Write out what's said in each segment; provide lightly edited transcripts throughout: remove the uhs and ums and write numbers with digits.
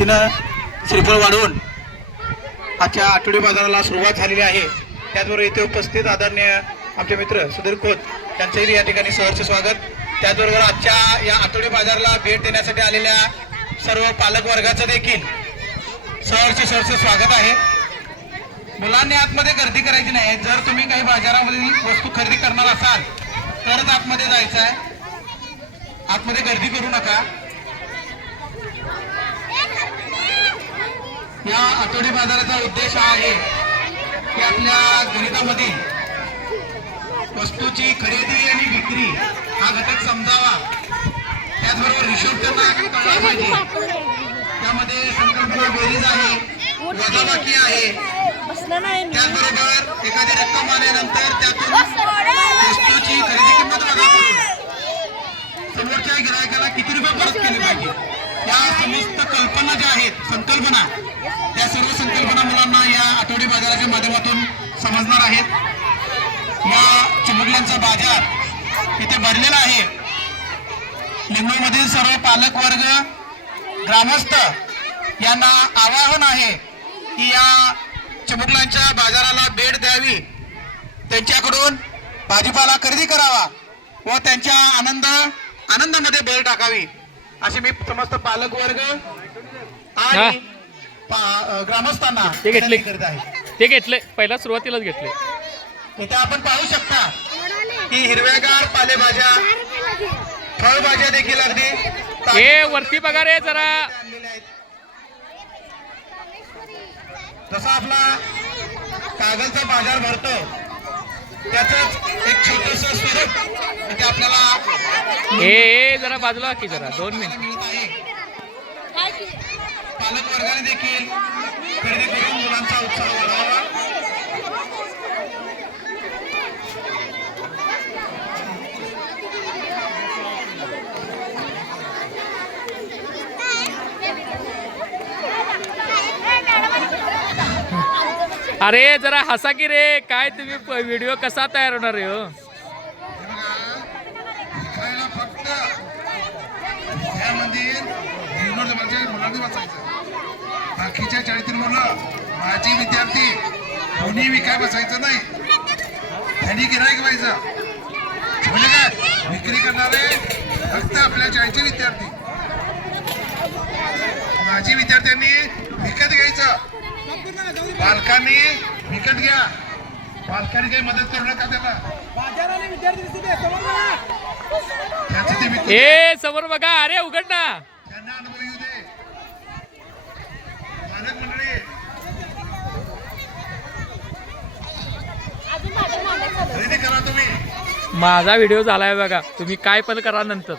वतीनं श्रीफळ वाढवून आजच्या आठवडी बाजाराला सुरुवात झालेली आहे। त्याचबरोबर इथे उपस्थित आदरणीय आमचे मित्र सुधीर खोत त्यांचंही या ठिकाणी सहर्ष स्वागत। त्याचबरोबर आजच्या या आठवडी बाजाराला भेट देण्यासाठी आलेल्या सर्व पालक वर्गाचं देखील सहर्ष स्वागत आहे। मुलांनी आतमध्ये गर्दी करायची नाही। जर तुम्ही काही बाजारामध्ये वस्तू खरेदी करणार असाल तरच आतमध्ये जायचं आहे, आतमध्ये गर्दी करू नका। या आठवडी बाजाराचा उद्देश हा आहे की आपल्या गणितामधील वस्तूची खरेदी आणि विक्री हा घटक समजावा, त्याचबरोबर हिशोब त्यांना कळला पाहिजे। त्यामध्ये संकल्पना बेरीज आहे, वजाबाकी आहे, त्याचबरोबर एखादी रक्कम आल्यानंतर त्यातून वस्तूची खरेदी किंमत वजा करून समोरच्या गिरायकाला किती रुपये परत केले पाहिजे, या समस्त कल्पना ज्या आहेत, संकल्पना, त्या सर्व संकल्पना मुलांना या आठवडी बाजाराच्या माध्यमातून समजणार आहेत। या चिमुकल्यांचा बाजार इथे भरलेला आहे। लिंगणूरमधील सर्व पालक वर्ग, ग्रामस्थ यांना आवाहन आहे की या चिमुकल्यांच्या बाजाराला भेट द्यावी, त्यांच्याकडून भाजीपाला खरेदी करावा व त्यांच्या आनंदामध्ये भर टाकावी, असे मी समस्त पालक वर्ग आणि ग्रामस्थांना विनंती करत आहे। ते घेतले, पहिला सुरुवातीलाच घेतले। इथे आपण पाहू शकता की हिरव्यागार पालेभाज्या, फळभाज्या देखील अगदी हे वरती बघा रे जरा। जसा आपला कागलचा बाजार भरतो त्याच एक छोटस स्वरूप इथे आपल्याला हे जरा बाजूला की जरा 2 मिनिट मिळत आहे। पालक वर्गाने देखील खरेदी करून मुलांचा उत्साह वाढवावा। अरे जरा हसा की रे, काय तुम्ही व्हिडिओ कसा तयार होणार आहे हो? फक्त यामध्ये मुलांनी बसायचं, बाकीच्या 40 मुलं माझी विद्यार्थी कोणी विकाय बसायचं नाही, त्यांनी गिराईक व्हायचं। म्हणजे काय, विक्री करणारे फक्त आपल्या 40 विद्यार्थी, माझी विद्यार्थ्यांनी विकत घ्यायचं, पालकांनी विकत घ्या, पालकांनी काही मदत करू नका त्याला। ए समोर बघा, अरे उघड ना, त्यांना अनुभव येऊ दे। पालक मंडळी खरेदी करा तुम्ही। माझा व्हिडिओ झालाय बघा, तुम्ही काय पण करा नंतर।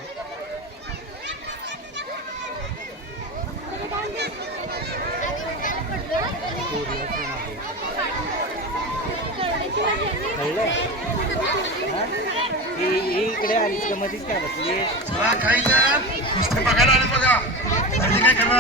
इकडे आलीच का मध्येच काय बसली काही जण नुसते बघायला आले बघा, काय करणार।